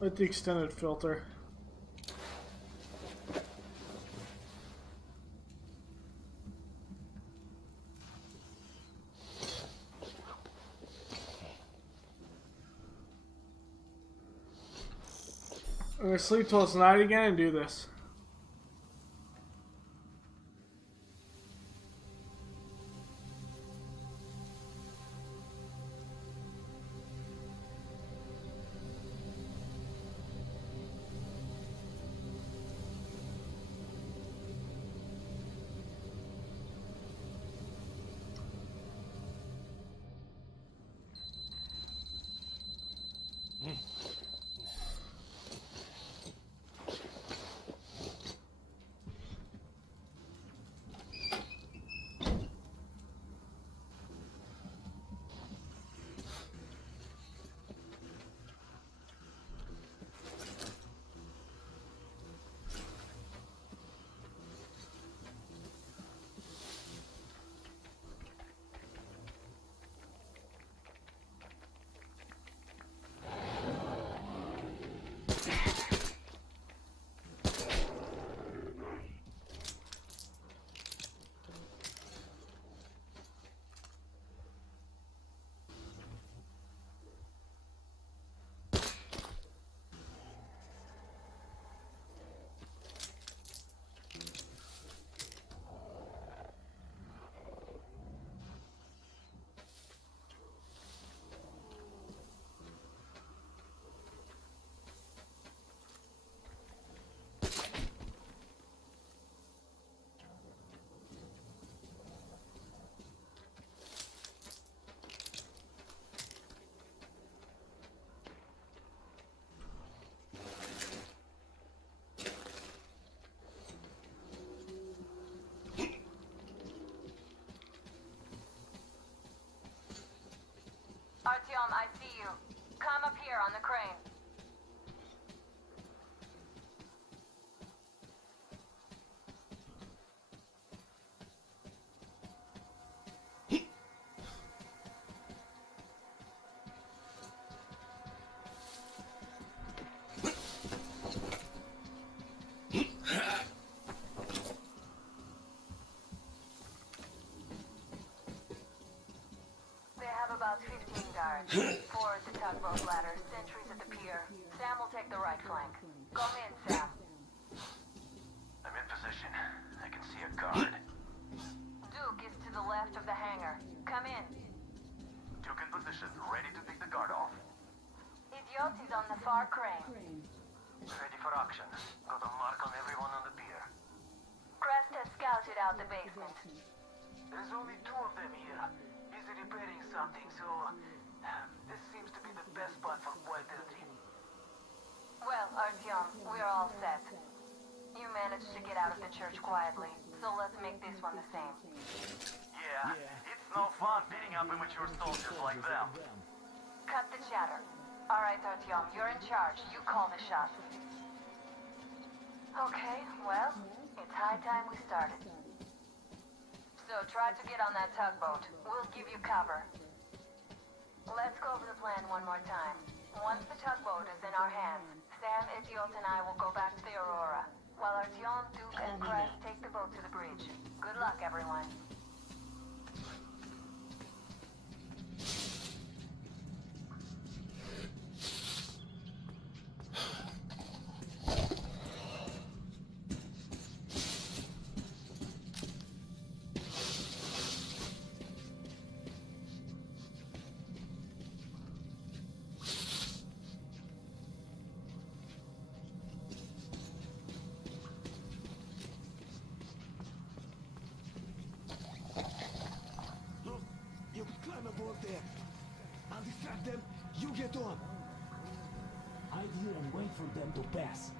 with the extended filter. I'm gonna sleep till it's night again and do this. Artyom, I see you. Come up here on the crane. They have about 15 guards. 4 at the tugboat ladder, sentries at the pier. Sam will take the right flank. Go in, Sam. I'm in position. I can see a guard. Duke is to the left of the hangar. Come in. Duke in position, ready to take the guard off. Idiot is on the far crane. Ready for action. Got a mark on everyone on the pier. Crest has scouted out the basement. There's only 2 of them here. Busy repairing something, so... this seems to be the best spot for quiet entry. Well, Artyom, we're all set. You managed to get out of the church quietly, so let's make this one the same. Yeah, it's no fun beating up immature soldiers like them. Cut the chatter. All right, Artyom, you're in charge. You call the shots. Okay, well, it's high time we started. So try to get on that tugboat. We'll give you cover. Let's go over the plan one more time. Once the tugboat is in our hands, Sam, Idiot, and I will go back to the Aurora, while Artyom, Duke, and Crest take the boat to the bridge. Good luck, everyone. I'll distract them. You get on. Hide here and wait for them to pass.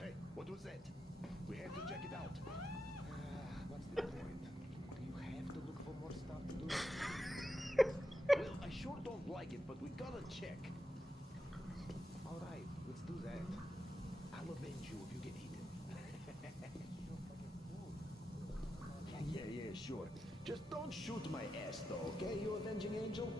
Hey, what was that? We have to check it out. What's the point? Do you have to look for more stuff to do? Well, I sure don't like it, but we gotta check. All right, let's do that. shoot my ass though, okay, you avenging angel?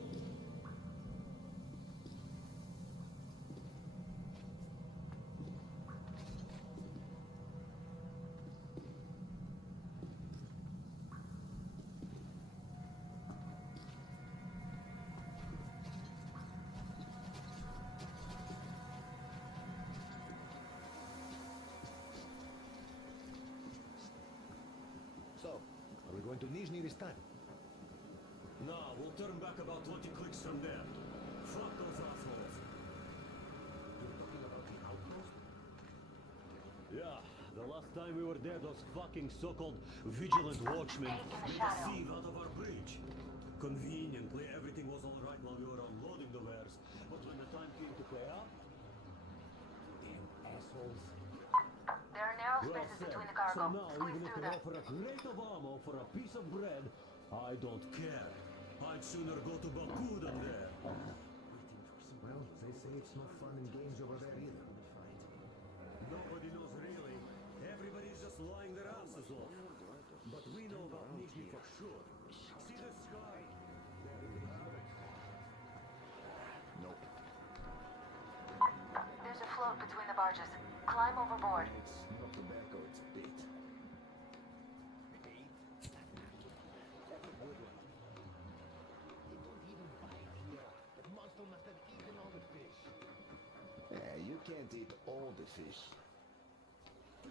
So, are we going to Nizhny this time? No, we'll turn back about 20 clicks from there. Fuck those assholes. You're talking about the outpost? Yeah, the last time we were there, those fucking so-called vigilant watchmen made a sieve out of our bridge. Conveniently, everything was all right while we were unloading the wares, but when the time came to pay up, Damn assholes. There are narrow well spaces said. between the So cargo. now, Squeeze even if through they them. offer a crate of ammo for a piece of bread, I don't care. I'd sooner go to Baku than there. Well, they say it's no fun and games over there either. Nobody knows really. Everybody's just lying their asses off. But we know about Nizhny for sure. See the sky? There you have it. Nope. There's a float between the barges. Climb overboard. It's not tobacco, it's bait. Bait? That's a good one. They don't even bite here. That monster must have eaten all the fish. Yeah, you can't eat all the fish.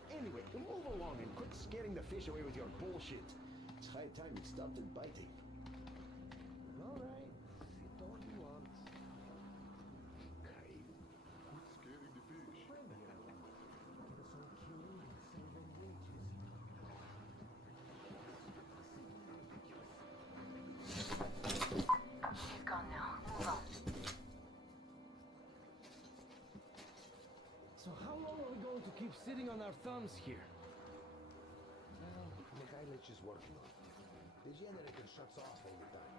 Anyway, move along and quit scaring the fish away with your bullshit. It's high time it stopped it biting. Alright, sit all you want. Okay. Quit scaring the fish. Bring it on. Get us all killed and save them wages. He's gone now. Move on. So how long are we going to keep sitting on our thumbs here? Well, Mikhailich is working on it. The generator shuts off all the time.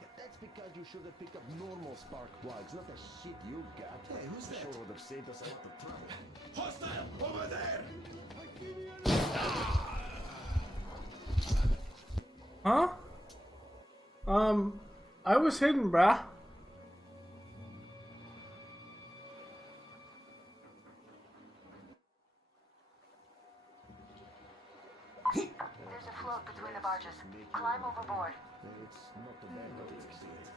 Yeah, that's because you should have picked up normal spark plugs, not the shit you got. Hey, who's that? Sure would have saved us a lot of trouble. Hostile! Over there! Huh? I was hidden, brah. There's a float between the barges. Climb overboard. It's not too bad, but it's bait.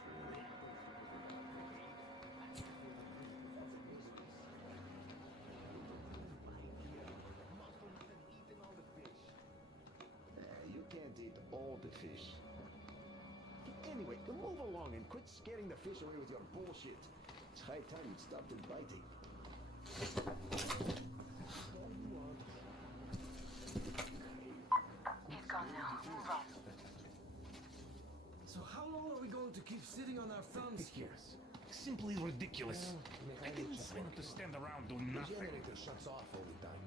You can't eat all the fish. Anyway, move along and quit scaring the fish away with your bullshit. It's high time it stopped it biting. All you want. He's gone now. Move on. So how long are we going to keep sitting on our thumbs here? Simply ridiculous. I Mikhailich didn't is sign up to working. stand around doing The nothing. generator shuts off all the time.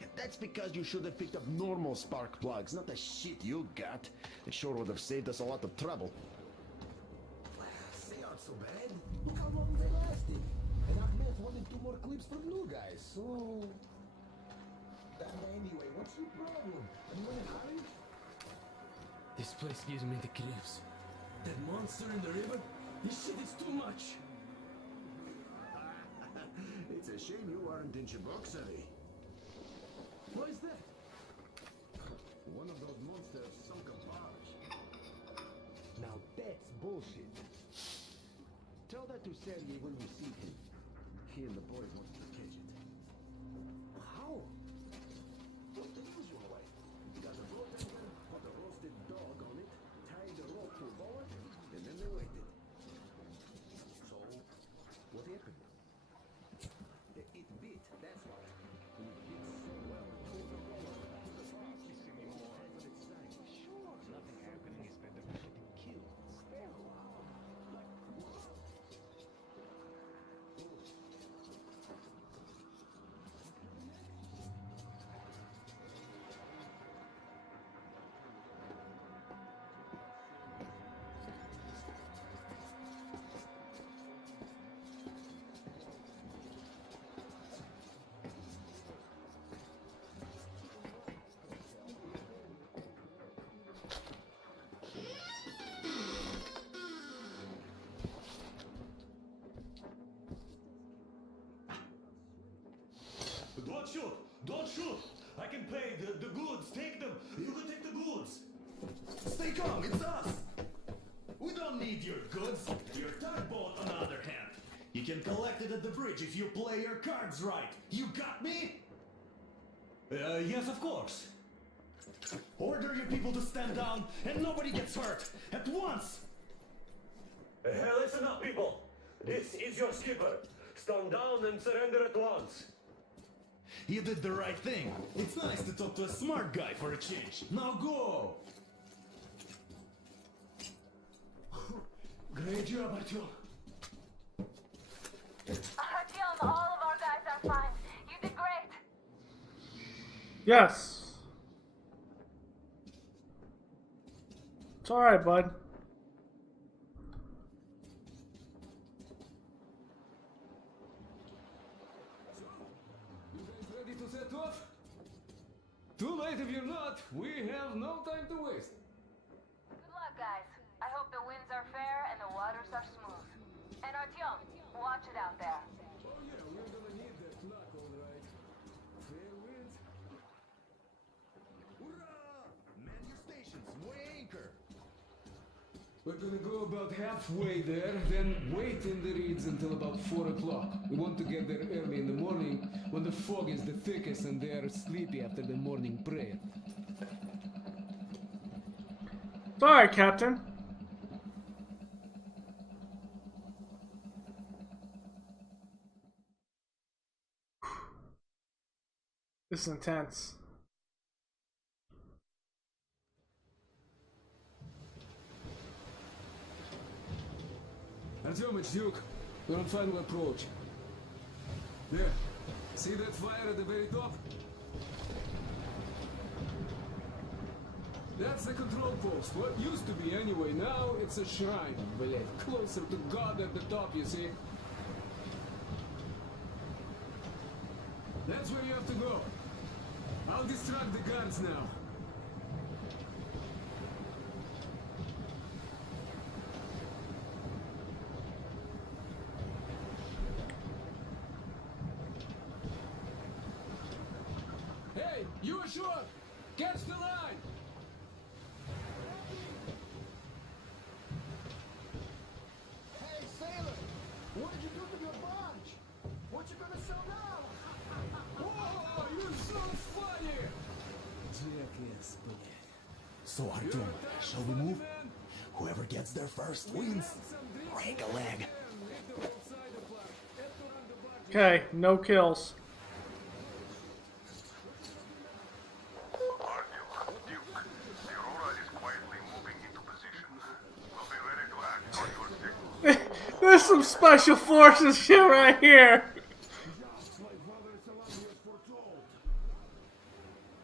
Yeah, that's because you should have picked up normal spark plugs, not the shit you got. It sure would have saved us a lot of trouble. They aren't so bad. Look how long they lasted. And Ahmed wanted 2 more clips from new guys, so... Anyway, what's your problem? Are you in a hurry? This place gives me the creeps. That monster in the river? This shit is too much. It's a shame you aren't in Cheboksary. What is that? One of those monsters sunk a barge. Now that's bullshit. Tell that to Sergey when you see him. He and the boys want to catch it. How? Just the usual way. Got a boat anchor, put a roasted dog on it, tied the rope to a board, and then they waited. So, what happened? It bit, that's why. And it bit so well, it pulled the rope out of the barge. Sure, Nothing happening is better than getting killed. stay a while. Like what? shoot! Don't shoot! I can pay the goods. Take them. You can take the goods. Stay calm, it's us! We don't need your goods. Your tugboat, on the other hand. You can collect it at the bridge if you play your cards right. You got me? Yes, of course. Order your people to stand down and nobody gets hurt. At once! Listen up, people. This is your skipper. Stand down and surrender at once. You did the right thing. It's nice to talk to a smart guy for a change. Now go! Great job, Artyom. Artyom, all of our guys are fine. You did great. Yes. It's alright, bud. You guys ready to set off? Too late if you're not. We have no time to waste. Good luck, guys. I hope the winds are fair and the waters are smooth. And Artyom, watch it out there. Oh yeah, we're gonna need that luck, all right. Fair winds. Hurrah! Man your stations, weigh anchor! We're gonna go about halfway there, then wait in the reeds until about 4 o'clock. We want to get there early in the morning when the fog is the thickest and they are sleepy after the morning prayer. It's alright, Captain. This is intense. Artyom, it's Duke. We're on final approach. There. See that fire at the very top? That's the control post. What used to be anyway. Now it's a shrine, I believe. Closer to God at the top, you see. That's where you have to go. I'll distract the guards now. Hey, you ashore! Catch the line! Hey, sailor! What did you do to your barge? What you gonna sell now? Oh, you're so funny! Jackass, So, Artyom, shall we move? Whoever gets there first wins. Break a leg. Okay, no kills. Artyom, Duke, the Aurora is quietly moving into position. We'll be ready to act on your signal. There's some special forces shit right here. Just like Brother Salamius foretold.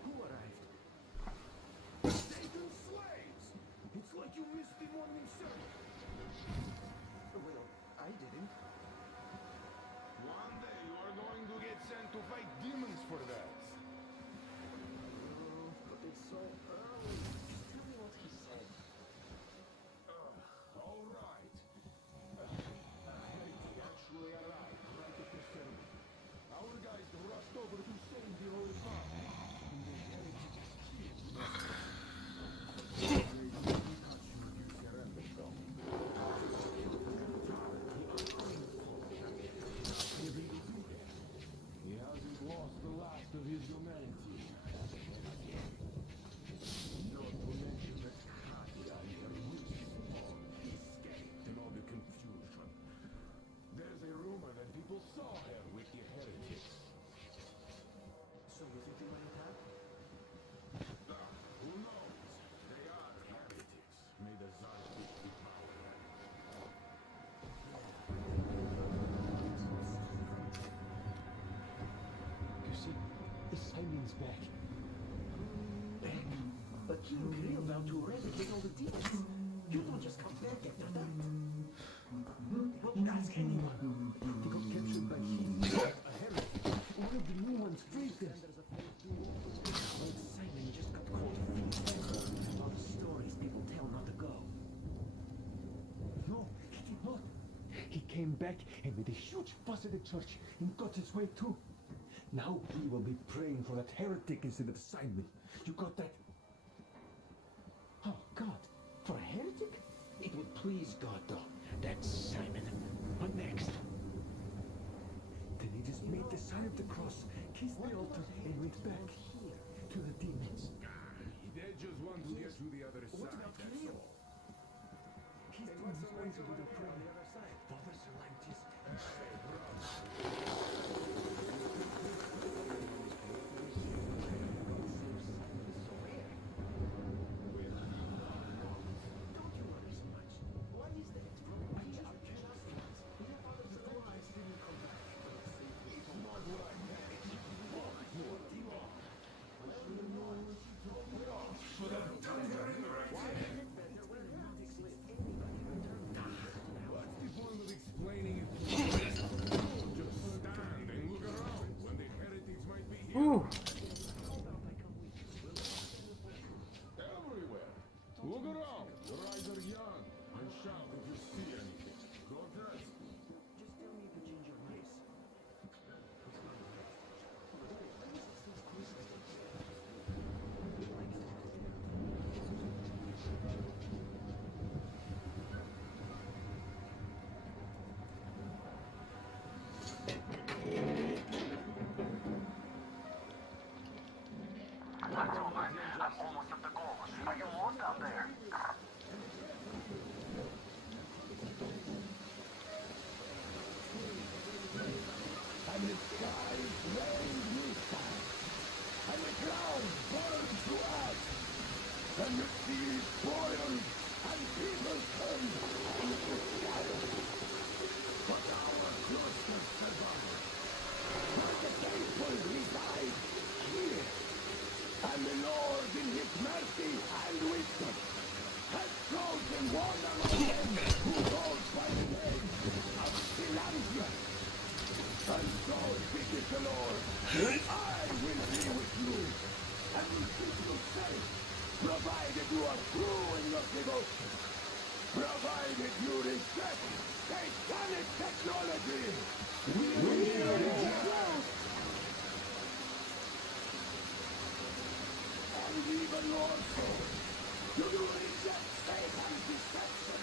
Who arrived? Taken slaves! It's like you missed the morning service. Well, I didn't. One day you are going to get sent to fight demons for that. But it's so early. Tell me what he said. All right. Heretic actually arrived right at the ceremony. Our guys rushed over to save the Holy Father. And the heretic is killed. He hasn't lost the last of his humanity. Not to mention that Katya and her witches escaped in all the confusion. There's a rumor that people saw her with the heretics. So is it in my attack? Who knows? They are heretics. May the Tsar keep the power. You see, the Simon's back. But King Kirill vowed to eradicate all the demons. You don't just come back after that. Ask anyone. They got captured by him. A heretic. One of the new ones freed them. Old Simon just got called thief. All the stories people tell not to go. No, he did not. He came back and made a huge fuss at the church and got his way too. Now we will be praying for that heretic instead of Simon. You got that? Oh, God. For a heretic? It would please God, though. That's Simon. What next? Then he just made the sign of the cross, kissed the altar, and went back here to the demons. They just want to get to the other side, that's all. He's doing his own to the prayer on the other side. Father Solantis and Fred. What's the point of explaining it to you? Just stand and look around when the heretics might be here. Ooh. Everywhere. Look around. Your eyes are young. And shout if you see anything. Go dress. Just tell me if you change your mind. That's over. I'm almost at the goal. Are you lost out there? And the skies rained with fire, and the clouds burned to ash, and the sea boiled, and people turned into shadows. But our cluster survived, for the faithful reside here, and the Lord in his mercy and wisdom has chosen one among them who goes by the name of Silantia. And so speaketh the Lord, I will be with you, and will keep you safe, provided you are true in your devotion, provided you reject satanic technology. We will reject. And even more so, do you reject Satan's deception,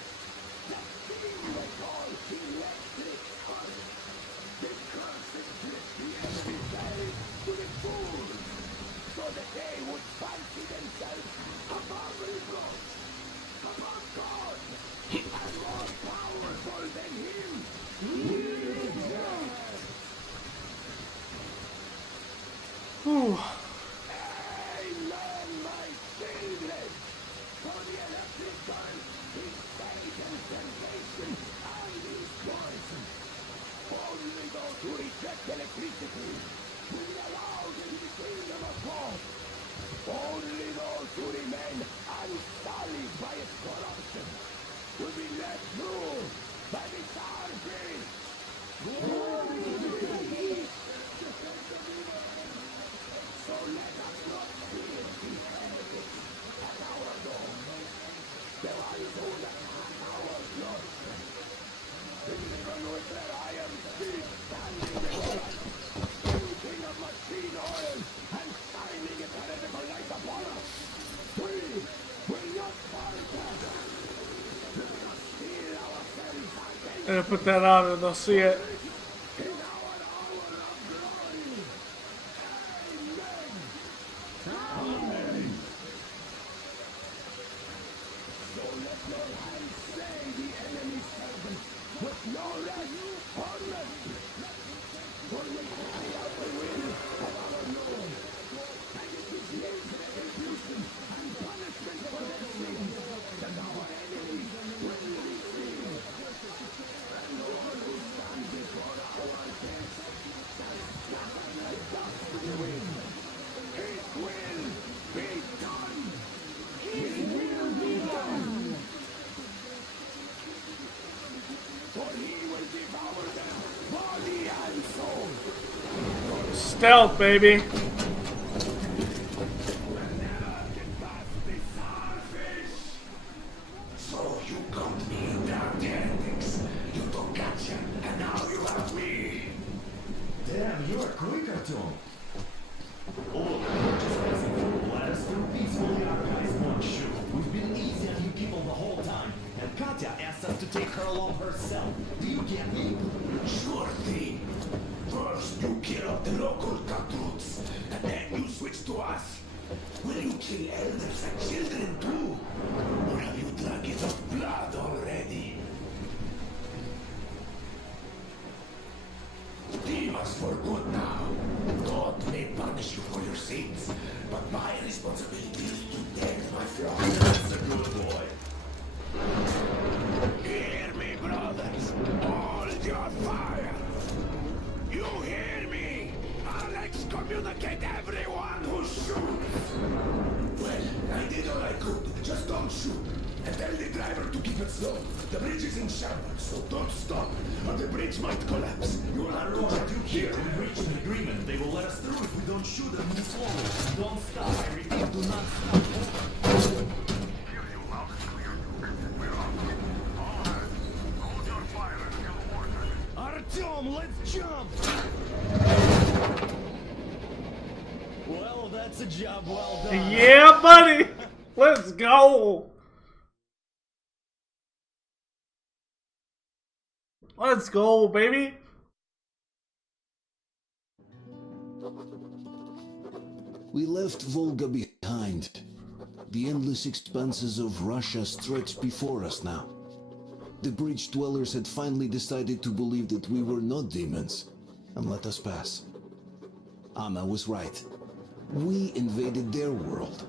that thing they call electric current? The cursed gift the enemy gave to the fools, so that they would fancy themselves above God, above God, and more powerful than Him. Ooh. Amen, my children. For the electric gun is Satan's temptation and his poison. Only those who reject electricity will be allowed into the kingdom of God. Only those who remain unsullied by its corruption will be let through by the army. Glory to the So let us not fear the heretics at our door. The ones who attack our blood. Even with their iron feet standing before us, using of machine oil and shining its heretical light upon us, we will not falter. Let us steal ourselves against I'm gonna put that on and they'll see it. in our hour of glory. Amen. Amen. So let your hands slay the enemy's servants with no rest or mercy. For we carry out the will of our Lord, and it is his retribution and punishment for their sins that our enemies will receive. And the one who stands before our death shall scatter like dust to the wind. His will be done. His will be done. For he will devour them, body and soul. Stealth, baby. Never get past the starfish. So you got me in dark heretics. You took gotcha, and now you have me. Damn, you are quick, Artyom. along herself. Do you get me? Sure thing. First you kill off the local cutthroats, and then you switch to us. Will you kill elders and children too? Or have you drunk enough blood already? Leave us for good now. God may punish you for your sins, but my responsibility is to tend my flock. That's a good boy. Hear me, brothers. Hold your fire. You hear me? I'll excommunicate everyone who shoots. Well, I did all I could. Just don't shoot. And tell the driver to keep it slow. The bridge is in shambles, so don't stop, or the bridge might collapse. You will have to get you here. We reached an agreement. They will let us through if we don't shoot and move forward. Don't stop. I repeat, do not stop. Hear you loud and clear, Duke. We're up. All hands, hold your fire until ordered. Artyom, let's jump! Well, that's a job well done. Yeah, buddy! Let's go! Let's go, baby! We left Volga behind. The endless expanses of Russia stretched before us now. The bridge dwellers had finally decided to believe that we were not demons and let us pass. Anna was right. We invaded their world,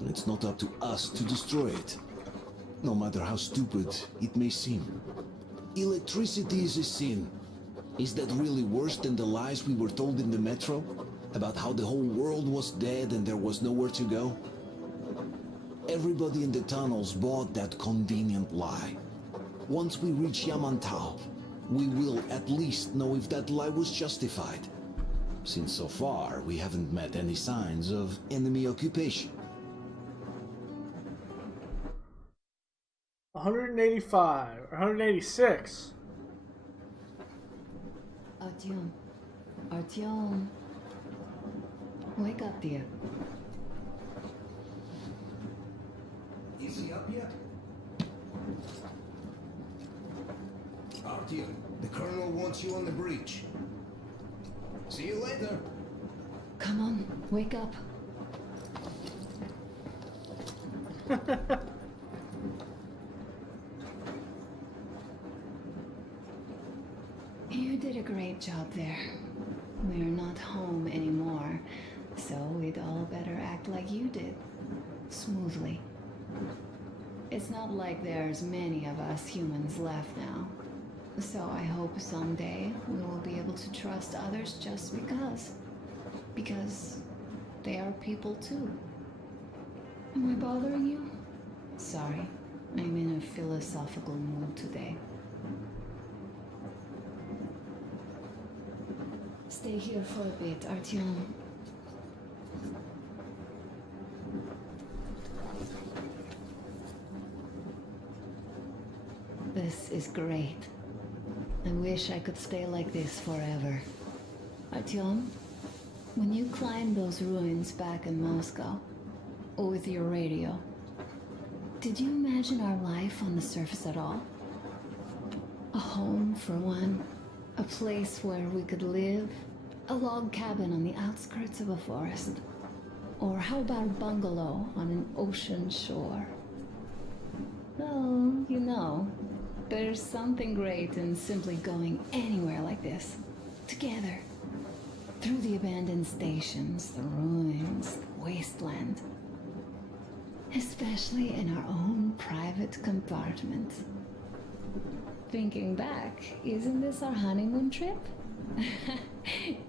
and it's not up to us to destroy it, no matter how stupid it may seem. Electricity is a sin. Is that really worse than the lies we were told in the metro? About how the whole world was dead and there was nowhere to go? Everybody in the tunnels bought that convenient lie. Once we reach Yamantau, we will at least know if that lie was justified. Since so far, we haven't met any signs of enemy occupation. 185 or 186. Artyom. Artyom. Wake up, dear. Is he up yet? Artyom, the colonel wants you on the breach. See you later. Come on, wake up. You did a great job there. We're not home anymore, so we'd all better act like you did. Smoothly. It's not like there's many of us humans left now. So I hope someday we will be able to trust others just because. Because they are people too. Am I bothering you? Sorry, I'm in a philosophical mood today. Stay here for a bit, Artyom. This is great. I wish I could stay like this forever. Artyom, when you climbed those ruins back in Moscow, with your radio, did you imagine our life on the surface at all? A home for one, a place where we could live, a log cabin on the outskirts of a forest. Or how about a bungalow on an ocean shore? Well, you know, there's something great in simply going anywhere like this, together, through the abandoned stations, the ruins, the wasteland. Especially in our own private compartment. Thinking back, isn't this our honeymoon trip?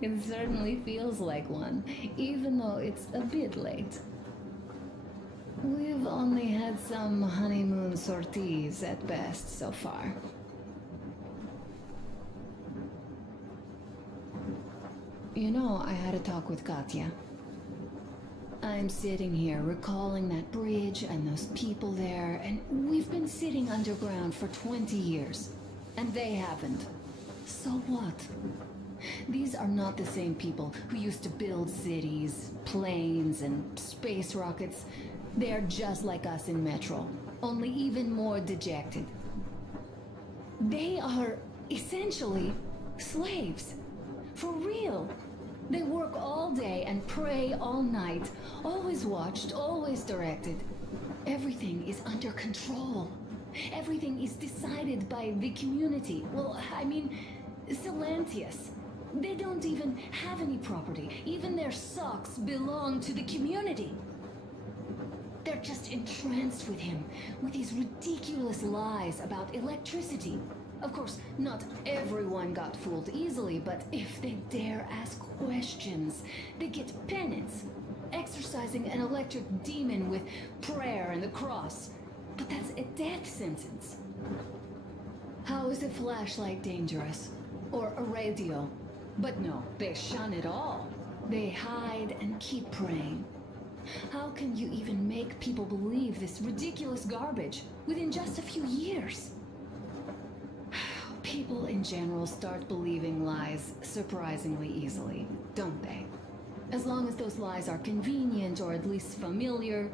It certainly feels like one, even though it's a bit late. We've only had some honeymoon sorties at best so far. You know, I had a talk with Katya. I'm sitting here recalling that bridge and those people there, and we've been sitting underground for 20 years, and they haven't. So what? These are not the same people who used to build cities, planes, and space rockets. They're just like us in Metro, only even more dejected. They are essentially slaves. For real. They work all day and pray all night. Always watched, always directed. Everything is under control. Everything is decided by the community. Well, I mean, Silantius. They don't even have any property. Even their socks belong to the community. They're just entranced with him, with these ridiculous lies about electricity. Of course, not everyone got fooled easily, but if they dare ask questions, they get penance, exorcising an electric demon with prayer and the cross. But that's a death sentence. How is a flashlight dangerous? Or a radio? But no, they shun it all. They hide and keep praying. How can you even make people believe this ridiculous garbage within just a few years? People in general start believing lies surprisingly easily, don't they? As long as those lies are convenient or at least familiar.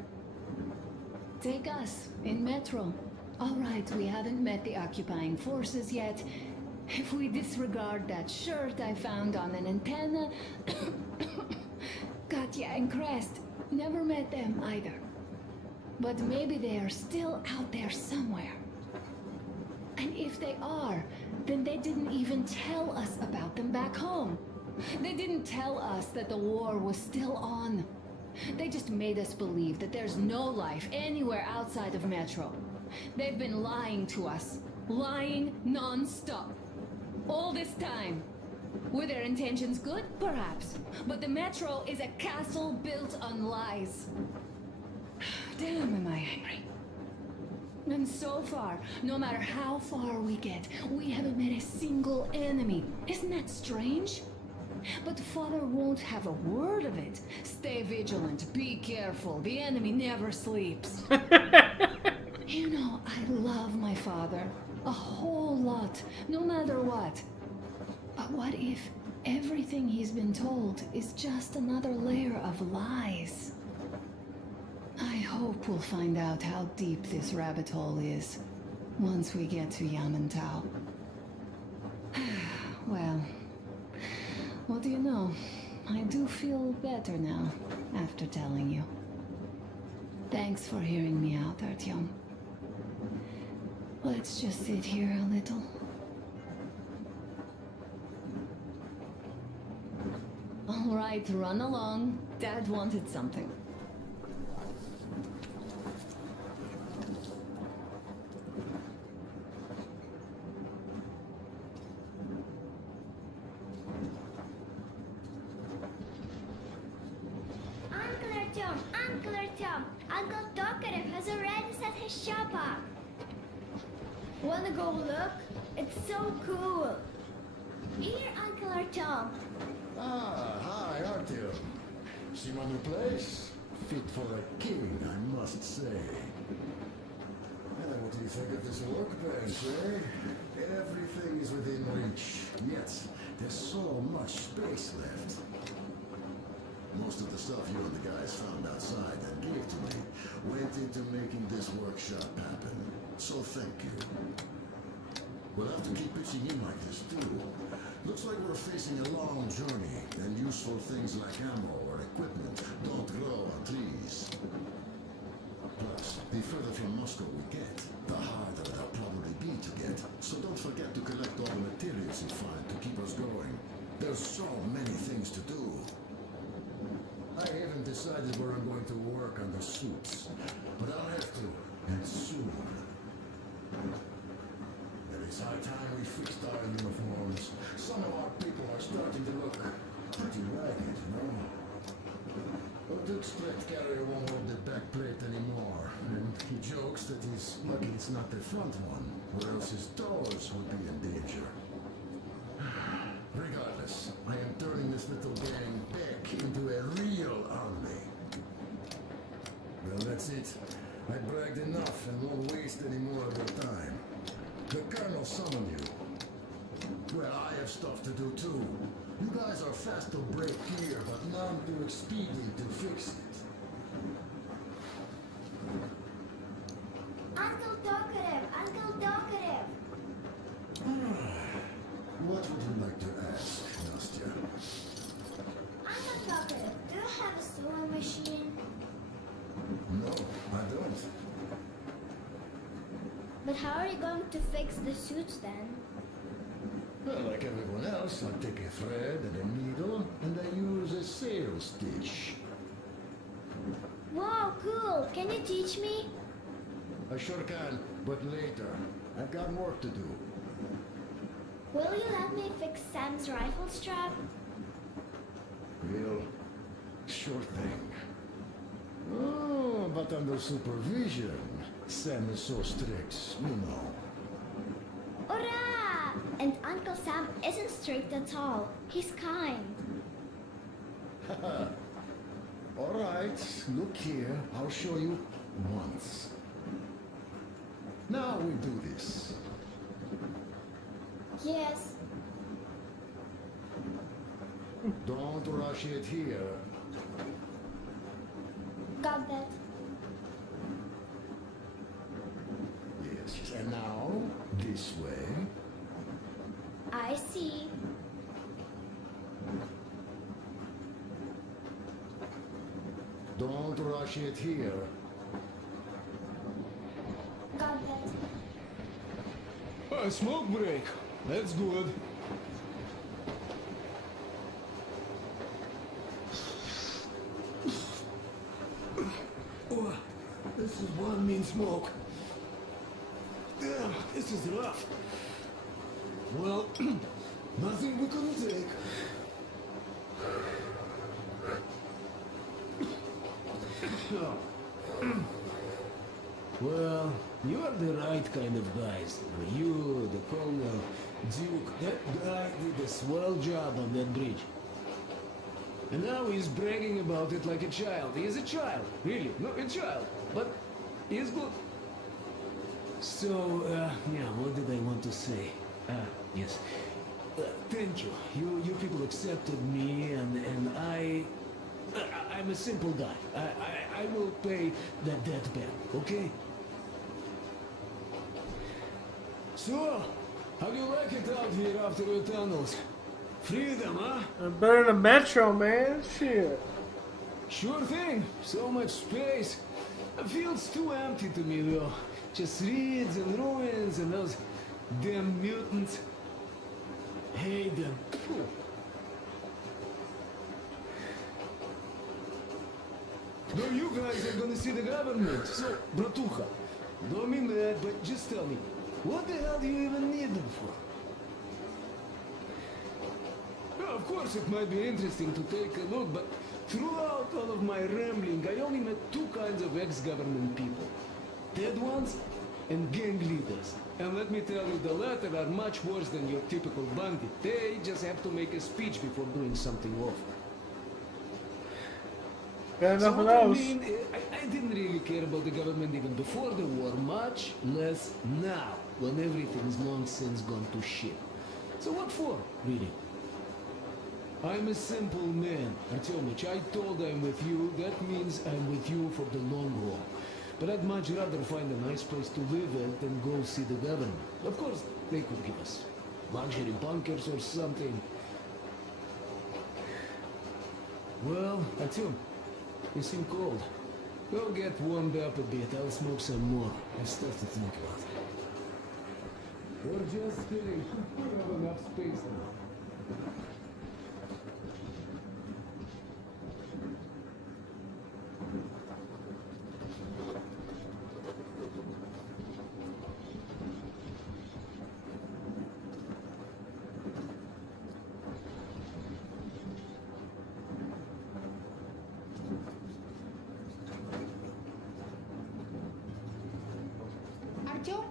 Take us, in Metro. Alright, we haven't met the occupying forces yet. If we disregard that shirt I found on an antenna... Katya and Crest, never met them either. But maybe they are still out there somewhere. And if they are, then they didn't even tell us about them back home. They didn't tell us that the war was still on. They just made us believe that there's no life anywhere outside of Metro. They've been lying to us. Lying non-stop. All this time. Were their intentions good? Perhaps. But the Metro is a castle built on lies. Damn, am I angry. And so far, no matter how far we get, we haven't met a single enemy. Isn't that strange? But Father won't have a word of it. Stay vigilant, be careful, the enemy never sleeps. You know, I love my father. A whole lot, no matter what. But what if everything he's been told is just another layer of lies? I hope we'll find out how deep this rabbit hole is once we get to Yamantau. Well, what do you know? I do feel better now after telling you. Thanks for hearing me out, Artyom. Let's just sit here a little. All right, run along. Dad wanted something. Uncle Artyom, Uncle Tokarev has already set his shop up. Wanna go look? It's so cool. Here, Uncle Artyom. Ah, hi, Artyom. See my new place? Fit for a king, I must say. What do you think of this workbench, eh? Everything is within reach, yet there's so much space left. Most of the stuff you and the guys found outside and gave to me went into making this workshop happen. So thank you. We'll have to keep pitching in like this too. Looks like we're facing a long journey, and useful things like ammo or equipment don't grow on trees. Plus, the further from Moscow we get, the harder they'll probably be to get. So don't forget to collect all the materials you find to keep us going. There's so many things to do. I haven't decided where I'm going to work on the suits, but I'll have to, and soon. It is high time we fixed our uniforms. Some of our people are starting to look pretty ragged, you know? But Duke's plate carrier won't hold the back plate anymore, and he jokes that he's lucky it's not the front one, or else his toes would be in danger. Regardless, I am turning this little gang back into a real army. Well, that's it. I bragged enough and won't waste any more of your time. The Colonel summoned you. Well, I have stuff to do too. You guys are fast to break here, but none too expedient to fix it. Uncle Tokarev, Uncle Tokarev. What would you like to ask, Nastya? Uncle Talkative, do you have a sewing machine? No, I don't. But how are you going to fix the suits then? Well, like everyone else, I take a thread and a needle, and I use a sail stitch. Wow, cool! Can you teach me? I sure can, but later. I've got work to do. Will you let me fix Sam's rifle strap? Well, sure thing. Oh, but under supervision. Sam is so strict, you know. Hurrah! And Uncle Sam isn't strict at all. He's kind. All right, look here. I'll show you once. Now we do this. Yes. Don't rush it here. Got that. Yes, yes. And now, this way. I see. Don't rush it here. Got that. A smoke break. That's good. Oh, this is one mean smoke. Damn, this is rough. Well, nothing we couldn't take. Well, you are the right kind of guys. You, the Colonel, Duke, that guy did a swell job on that bridge. And now he's bragging about it like a child. He is a child, really, no, a child. But he is good. So, yeah, what did I want to say? Yes. Thank you. You people accepted me, and I'm a simple guy. I will pay that debt back, okay? So, how do you like it out here after the tunnels? Freedom, huh? Better than Metro, man. Shit. Sure thing. So much space. It feels too empty to me, though. Just reeds and ruins and those damn mutants. Hate them. Phew. No, you guys are gonna see the government. So, bratucha, don't be mad, but just tell me, what the hell do you even need them for? Well, of course, it might be interesting to take a look, but throughout all of my rambling, I only met two kinds of ex-government people. Dead ones and gang leaders. And let me tell you, the latter are much worse than your typical bandit. They just have to make a speech before doing something awful. Got enough of what I those. mean, I didn't really care about the government even before the war, much less now, when everything's long since gone to shit. So what for, really? I'm a simple man, Artyomich. I told I'm with you, that means I'm with you for the long haul. But I'd much rather find a nice place to live at than go see the government. Of course, they could give us luxury bunkers or something. Well, Artyom, you seem cold. Go get warmed up a bit. I'll smoke some more. I've stuff to think about. Or just kidding. We have enough space now. Artyom,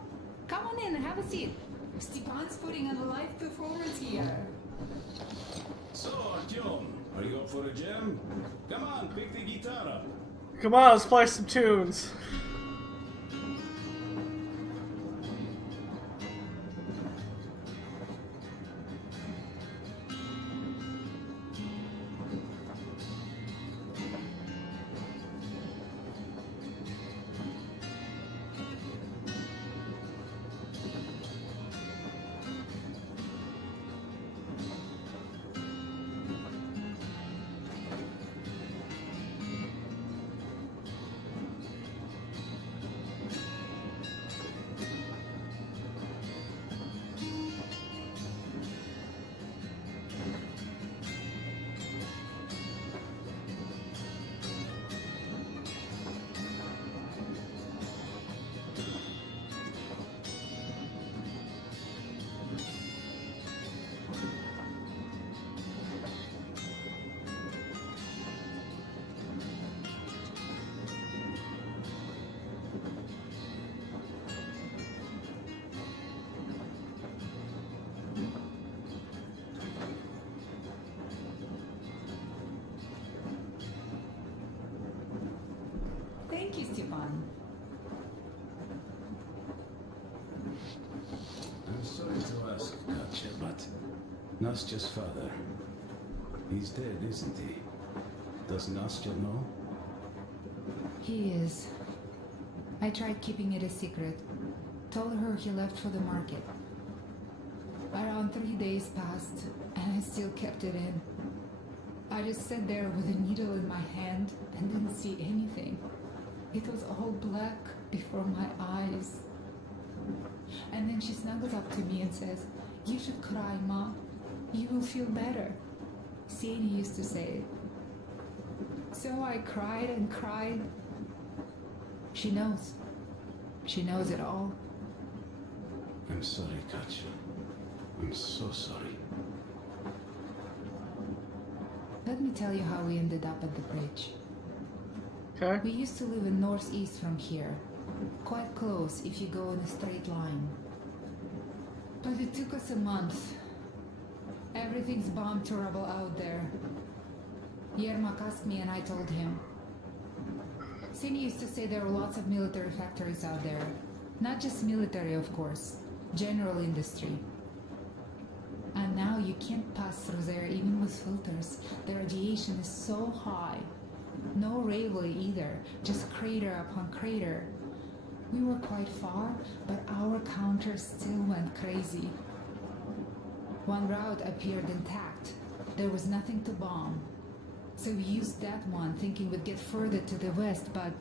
come on in and have a seat. Stepan's putting on a live performance here. So, Artyom, are you up for a jam? Come on, pick the guitar up. Come on, let's play some tunes. Nastya's father. He's dead, isn't he? Does Nastya know? He is. I tried keeping it a secret. Told her he left for the market. Around 3 days passed, and I still kept it in. I just sat there with a needle in my hand and didn't see anything. It was all black before my eyes. And then she snuggles up to me and says, "You should cry, Ma. You will feel better." Sadie used to say it. So I cried and cried. She knows. She knows it all. I'm sorry, Katya. I'm so sorry. Let me tell you how we ended up at the bridge. Okay. We used to live in northeast from here. Quite close if you go in a straight line. But it took us a month. Everything's bombed to rubble out there. Yermak asked me and I told him. Cindy used to say there were lots of military factories out there. Not just military, of course. General industry. And now you can't pass through there even with filters. The radiation is so high. No railway either, just crater upon crater. We were quite far, but our counter still went crazy. One route appeared intact. There was nothing to bomb. So we used that one, thinking we'd get further to the west, but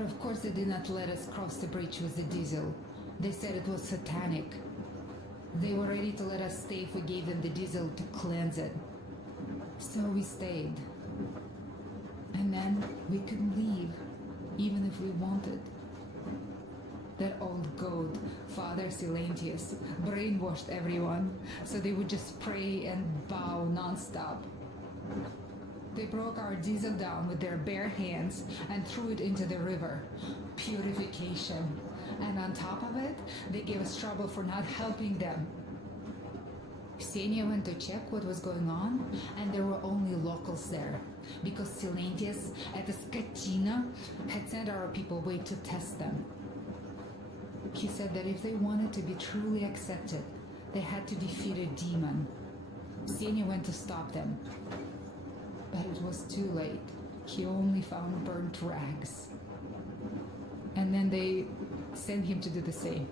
of course they did not let us cross the bridge with the diesel. They said it was satanic. They were ready to let us stay if we gave them the diesel to cleanse it. So we stayed. And then we couldn't leave, even if we wanted. That old goat, Father Silentius, brainwashed everyone, so they would just pray and bow non-stop. They broke our diesel down with their bare hands and threw it into the river. Purification. And on top of it, they gave us trouble for not helping them. Ksenia went to check what was going on, and there were only locals there, because Silentius at the Skatina had sent our people away to test them. He said that if they wanted to be truly accepted, they had to defeat a demon. Ksenia went to stop them. But it was too late. He only found burnt rags. And then they sent him to do the same.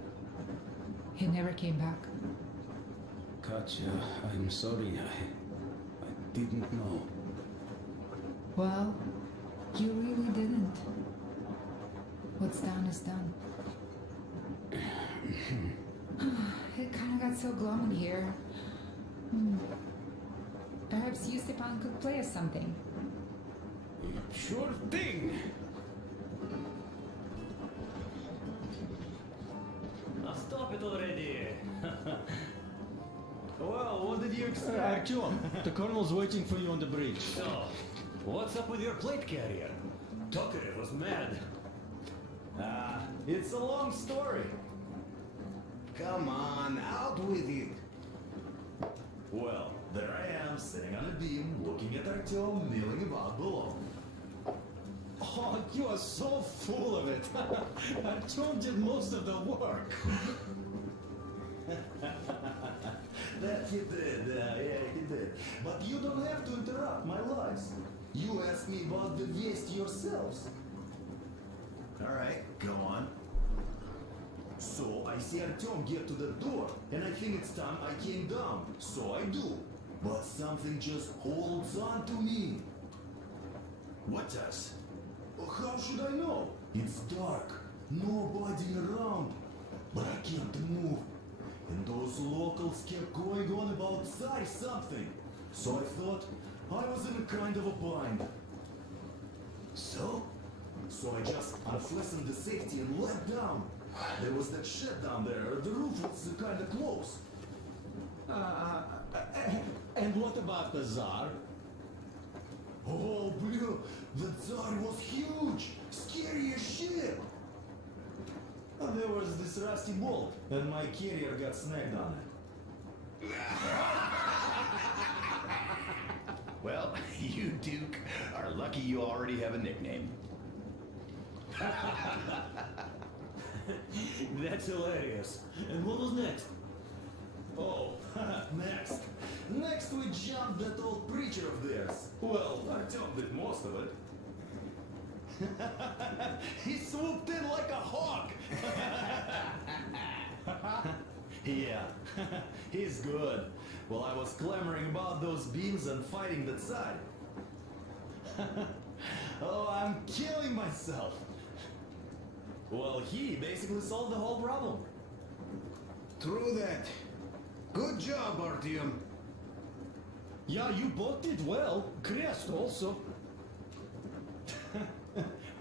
He never came back. Katya, I'm sorry. I didn't know. Well, you really didn't. What's done is done. It kind of got so glum in here. Perhaps you, Stepan, could play us something. Sure thing. Now stop it already. Well, what did you expect? Artyom, the colonel's waiting for you on the bridge. So, what's up with your plate carrier? Tokarev was mad. It's a long story. Come on, out with it. Well, there I am, sitting on a beam, looking at Artyom milling about below. Oh, you are so full of it. Artyom did most of the work. That he did, yeah, he did. But you don't have to interrupt my lies. You asked me about the Vest yourselves. All right, go on. So I see Artyom get to the door, and I think it's time I came down. So I do. But something just holds on to me. What does? How should I know? It's dark, nobody around. But I can't move. And those locals kept going on about Tsar something. So I thought I was in a kind of a bind. So I just unfastened the safety and let down. There was that shed down there. The roof was kind of close. And what about the Tsar? Oh, blue, the Tsar was huge, scary as shit. There was this rusty bolt, and my carrier got snagged on it. Well, you, Duke, are lucky you already have a nickname. That's hilarious. And what was next? Oh, next. Next we jumped that old preacher of theirs. Well, Artyom did most of it. He swooped in like a hawk. Yeah, he's good. While I was clamoring about those beams and fighting that side. Oh, I'm killing myself. Well, he basically solved the whole problem. True that. Good job, Artyom. Yeah, you both did well. Crest also.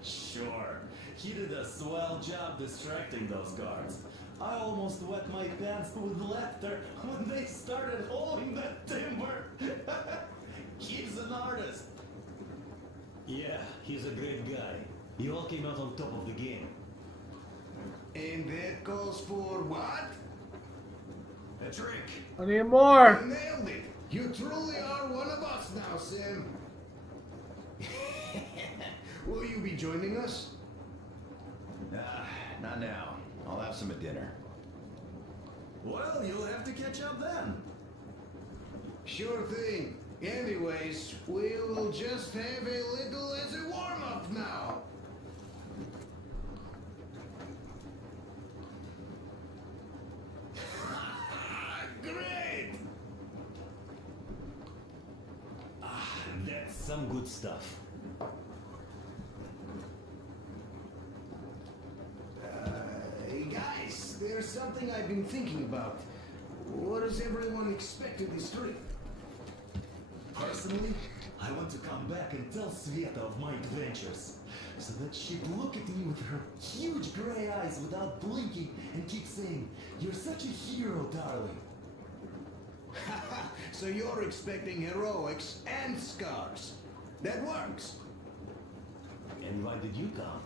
Sure, he did a swell job distracting those guards. I almost wet my pants with laughter when they started hauling that timber. He's an artist. Yeah, he's a great guy. You all came out on top of the game. And that calls for what? A trick. I need more. You nailed it. You truly are one of us now, Sam. Will you be joining us? Not now. I'll have some at dinner. Well, you'll have to catch up then. Sure thing. Anyways, we will just have a little as a warm-up now. Great! That's some good stuff. Hey guys, there's something I've been thinking about. What does everyone expect of this trip? Personally, I want to come back and tell Sveta of my adventures, so that she'd look at me with her huge gray eyes without blinking and keep saying, "You're such a hero, darling." So you're expecting heroics and scars. That works. And why did you come?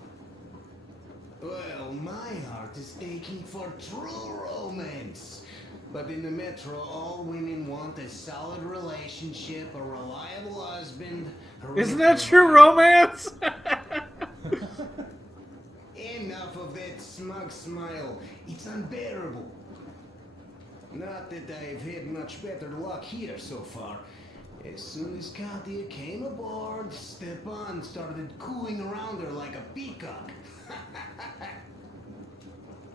Well, my heart is aching for true romance. But in the metro, all women want a solid relationship, a reliable husband. Isn't that true romance? Enough of that smug smile. It's unbearable. Not that I've had much better luck here so far. As soon as Katya came aboard, Stepan started cooing around her like a peacock.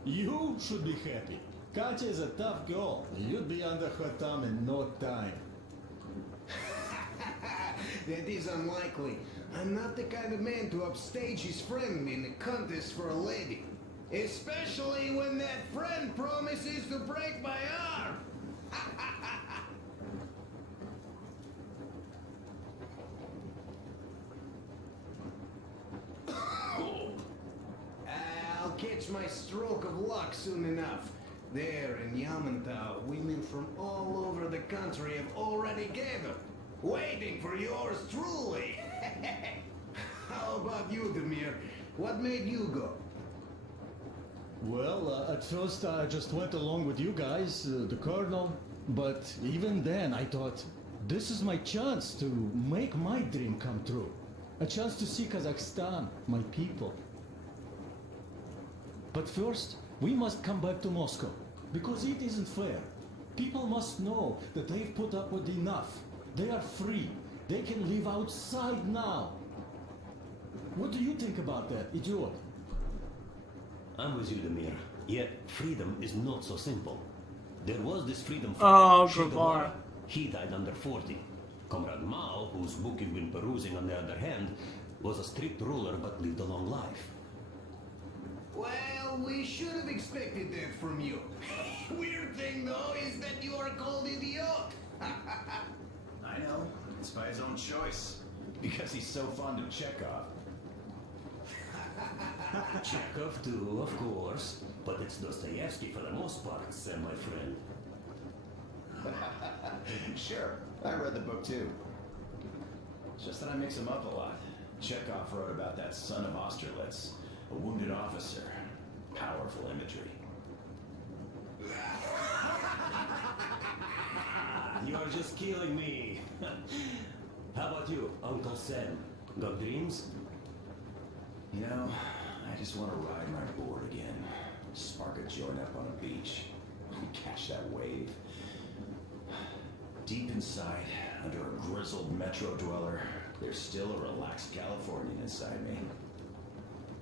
You should be happy. Katya is a tough girl. You'd be under her thumb in no time. That is unlikely. I'm not the kind of man to upstage his friend in a contest for a lady. Especially when that friend promises to break my arm. I'll catch my stroke of luck soon enough. There in Yamantau, women from all over the country have already gathered, waiting for yours truly. How about you, Demir? What made you go? Well, at first I just went along with you guys, the colonel. But even then I thought, this is my chance to make my dream come true. A chance to see Kazakhstan, my people. But first, we must come back to Moscow, because it isn't fair. People must know that they've put up with enough. They are free. They can live outside now. What do you think about that, idiot? I'm with you, Demir. Yet, freedom is not so simple. There was this freedom Oh, fighter, Che Guevara. Guevara. He died under 40. Comrade Mao, whose book you've been perusing on the other hand, was a strict ruler but lived a long life. Well, we should have expected that from you. Weird thing, though, is that you are called idiot. I know. It's by his own choice. Because he's so fond of Chekhov. Chekhov too, of course. But it's Dostoevsky for the most part, Sam, my friend. Sure, I read the book too. It's just that I mix him up a lot. Chekhov wrote about that son of Austerlitz, a wounded officer. Powerful imagery. You are just killing me. How about you, Uncle Sam? Got dreams? You know, I just want to ride my board again. Spark a joint up on a beach. Catch that wave. deep inside, under a grizzled metro dweller, there's still a relaxed Californian inside me.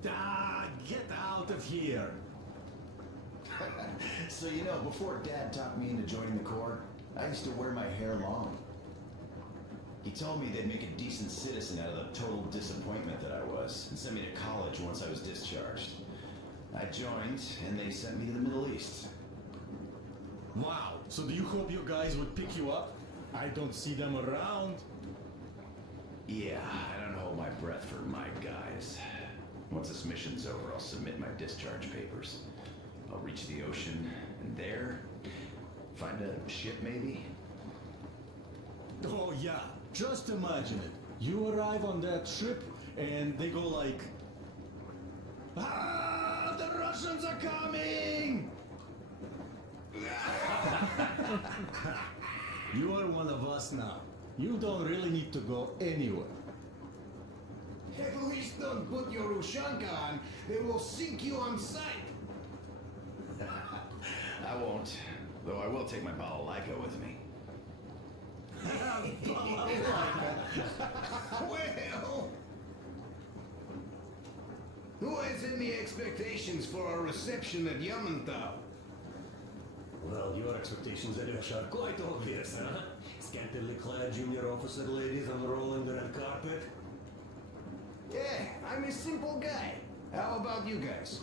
Ah, get out of here! So you know, before Dad talked me into joining the Corps, I used to wear my hair long. He told me they'd make a decent citizen out of the total disappointment that I was, and sent me to college once I was discharged. I joined, and they sent me to the Middle East. Wow, so do you hope your guys would pick you up? I don't see them around. Yeah, I don't hold my breath for my guys. Once this mission's over, I'll submit my discharge papers. I'll reach the ocean, and there, find a ship maybe? Oh yeah, just imagine it. You arrive on that ship, and they go like... Ah, the Russians are coming! You are one of us now. You don't really need to go anywhere. At least don't put your Ushanka on. They will sink you on sight. I won't, though I will take my balalaika with me. Well, who has any expectations for our reception at Yamantau? Well, your expectations, Eliash, are quite obvious, huh? Scantily clad junior officer ladies unrolling the red carpet. Yeah, I'm a simple guy. How about you guys?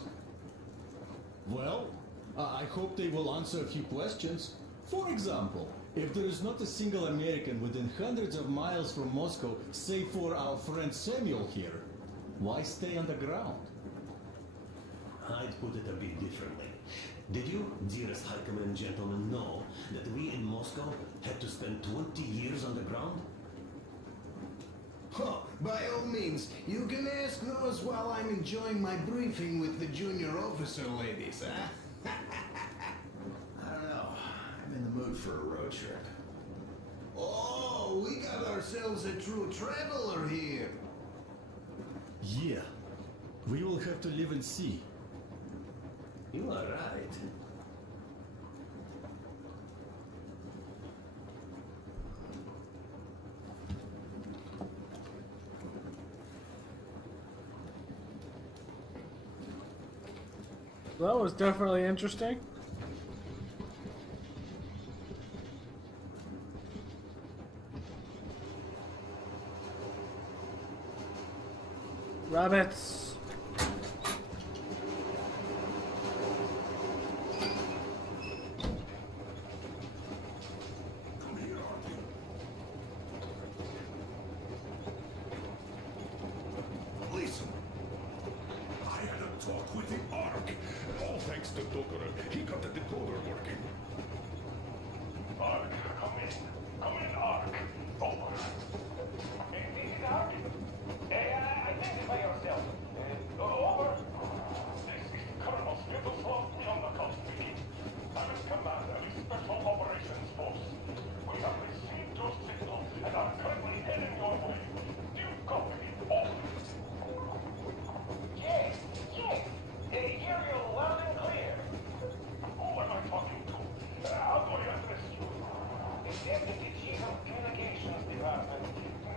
Well, I hope they will answer a few questions. For example, if there is not a single American within hundreds of miles from Moscow, save for our friend Samuel here, why stay on the ground? I'd put it a bit differently. Did you, dearest high command gentlemen, know that we in Moscow had to spend 20 years on the ground? Huh, by all means, you can ask those while I'm enjoying my briefing with the junior officer ladies, huh? I don't know. I'm in the mood for a road trip. Oh, we got ourselves a true traveler here. Yeah, we will have to live and see. You are right. That was definitely interesting. Rabbits. Listen. I had a talk with the Ark. All thanks to Dokura. He got the decoder working. Ark, come in. Come in, Ark. Over. This is Ark. Identify yourself. Over. This is Colonel Skittleslow on the coast speaking. I'm in command of the Special Operations Force. We have received your signal and are currently heading your way. Do you copy? Over. Yes, yes. Hear you loud and clear. Who am I talking to? How do I address you? The Deputy Chief of Communications Department,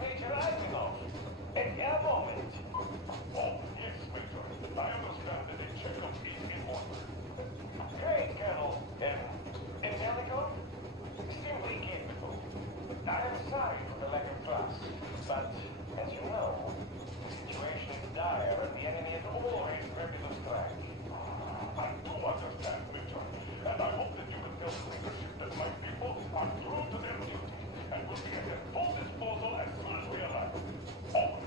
Major Ivanov. A moment. Oh, yes, Major. I understand that a checkup is in order. Great, Colonel. Angelico? Simply capable. I am sorry for the lack of trust, but as you know, the situation is dire and the enemy is always ready to strike. I do understand, Major, and I hope that you can tell the leadership that my people are true to their duty and will be at their full disposal as soon as we arrive. Over.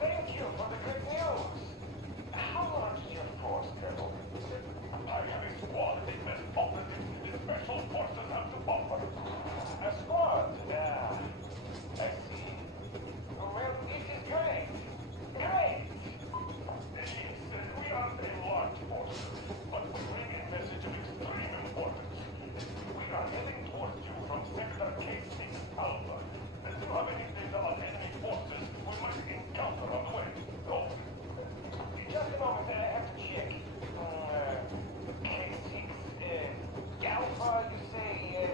Thank you for the good news. How large is your force, Colonel? I have a squad of the best operatives the special forces have to offer. A squad? Yeah. I see. Well, this is great. Great! Yes, we are a large force, but we bring a message of extreme importance. We are heading towards you from Sector K6 Alpha. Do you have any data on enemy forces we might encounter on the way? Over. Just a moment, I have to check. K6, Alpha, you say,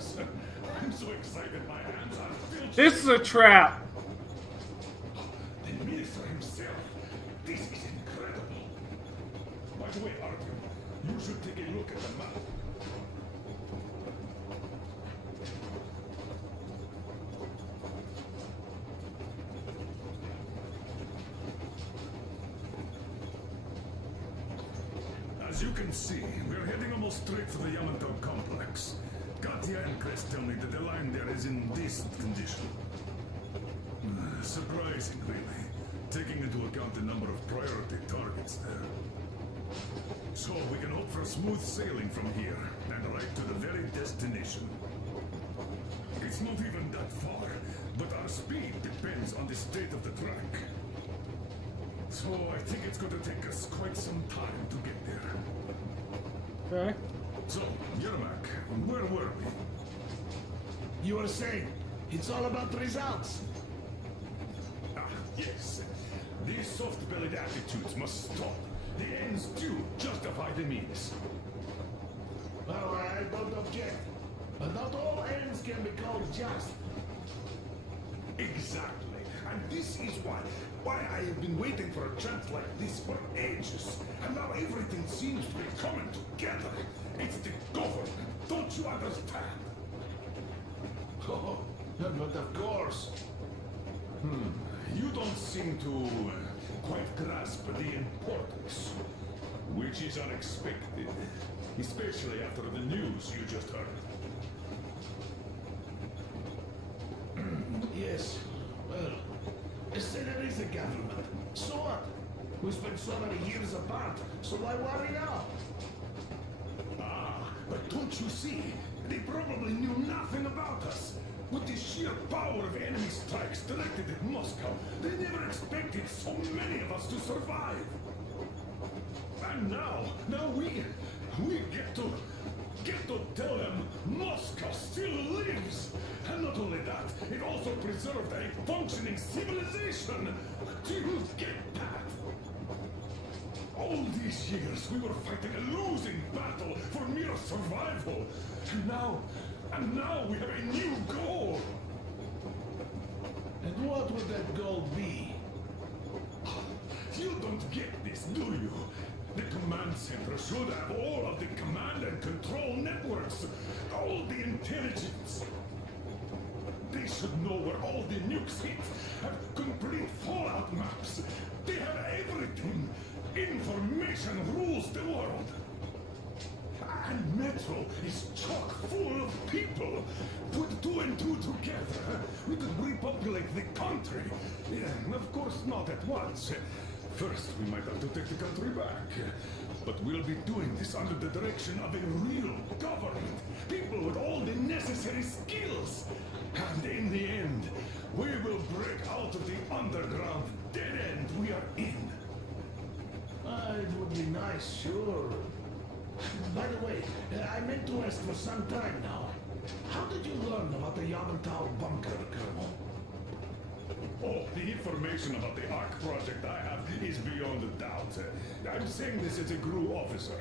us. I'm so excited my hands are still... This is a trap. The minister himself. This is incredible. By the way, Arthur, you should take a look at the map. As you can see, we're heading almost straight for the Yamato complex. Katya and Chris tell me that the line there is in decent condition. Surprising, really, taking into account the number of priority targets there. So we can hope for smooth sailing from here, and right to the very destination. It's not even that far, but our speed depends on the state of the track. So I think it's going to take us quite some time to get there. Okay. So, Yermak, where were we? You were saying, it's all about results. Ah, yes. These soft-bellied attitudes must stop. The ends do justify the means. Well, I don't object. But not all ends can be called just. Exactly. And this is why I have been waiting for a chance like this for ages. And now everything seems to be coming together. It's the government. Don't you understand? Oh, but of course. You don't seem to quite grasp the importance. Which is unexpected. Especially after the news you just heard. Yes. Well, say there is a government. So what? We spent so many years apart, so why worry now? But don't you see? They probably knew nothing about us. With the sheer power of enemy strikes directed at Moscow, they never expected so many of us to survive. And now we get to tell them Moscow still lives. And not only that, it also preserved a functioning civilization. Do you get that? All these years we were fighting a losing battle for mere survival. And now we have a new goal. And what would that goal be? You don't get this, do you? The command center should have all of the command and control networks. All the intelligence. They should know where all the nukes hit. Have complete fallout maps. They have everything. Information rules the world. And Metro is chock full of people. Put two and two together, we could repopulate the country. Yeah, of course not at once. First, we might have to take the country back. But we'll be doing this under the direction of a real government. People with all the necessary skills. And in the end, we will break out of the underground dead end we are in. It would be nice, sure. By the way, I meant to ask for some time now. How did you learn about the Yamato bunker, Colonel? Oh, the information about the ARC project I have is beyond a doubt. I'm saying this as a GRU officer.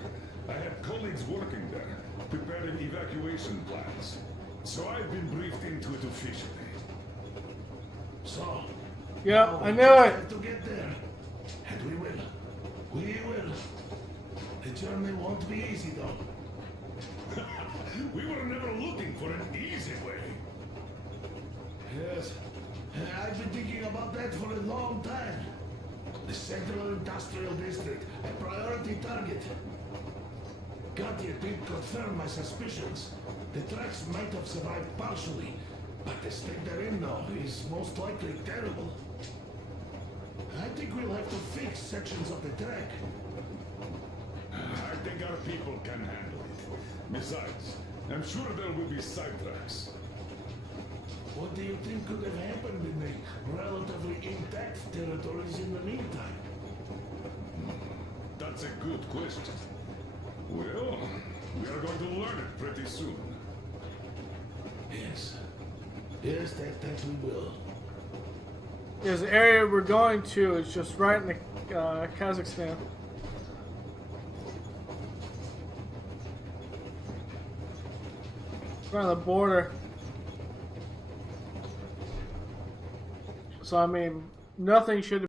I have colleagues working there, preparing evacuation plans. So I've been briefed into it officially. So? Yeah, I knew we it. have to get there. And we will. We will. The journey won't be easy, though. We were never looking for an easy way. Yes. I've been thinking about that for a long time. The Central Industrial District, a priority target. Katya did confirm my suspicions. The tracks might have survived partially, but the state they're in now is most likely terrible. I think we'll have to fix sections of the track. I think our people can handle it. Besides, I'm sure there will be sidetracks. What do you think could have happened in the relatively intact territories in the meantime? That's a good question. Well, we are going to learn it pretty soon. Yes. Yes, that we will. There's the area we're going to. It's just right in the Kazakhstan. Right on the border. So I mean, nothing should